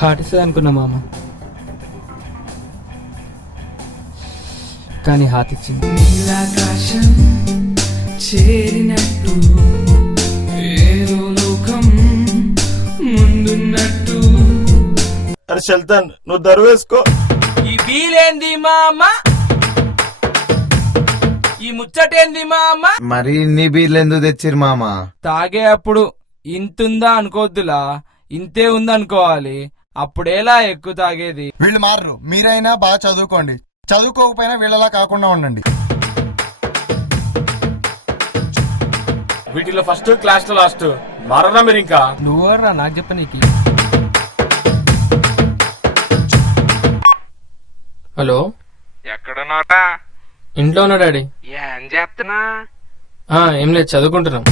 Heart ఇస్తుంది అనుకున్నా మామ, కానీ హార్ట్ ఇచ్చింది. నీలాకాశం చేరినట్టు ఏదో లోకం ముందున్నట్టు. అరే శల్తాన్, నువ్వు దరువేసుకో. ఈ వీలేంది మా అమ్మ, ఈ ముచ్చటేంది మా అమ్మ. మరి ఇన్ని బీర్లు ఎందుకు తెచ్చిరు మామ? తాగే అప్పుడు ఇంతుందా అనుకోద్దులా, ఇంతే ఉందనుకోవాలి. అప్పుడేలా ఎక్కువ తాగేది. వీళ్ళు మారరు. మీరైనా బాగా చదువుకోండి, చదువుకోకపోయినా వీళ్ళలా కాకుండా ఉండండి. వీటిలో ఫస్ట్, క్లాస్ లో లాస్ట్. మారరా మీరు ఇంకా? నువ్వర్రా నాకు చెప్ప నీకు. హలో, ఎక్కడున్నారా? ఇంట్లో ఉన్నా డాడీ. ఏం చేస్తున్నా? ఏం లేదు, చదువుకుంటున్నాం.